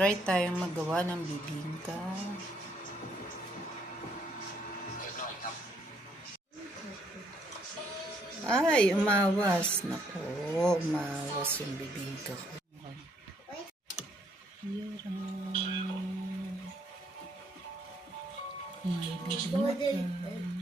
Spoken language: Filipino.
Try tayong magawa ng bibingka. Ay, umawas. Naku, umawas yung bibingka ko. May bibingka.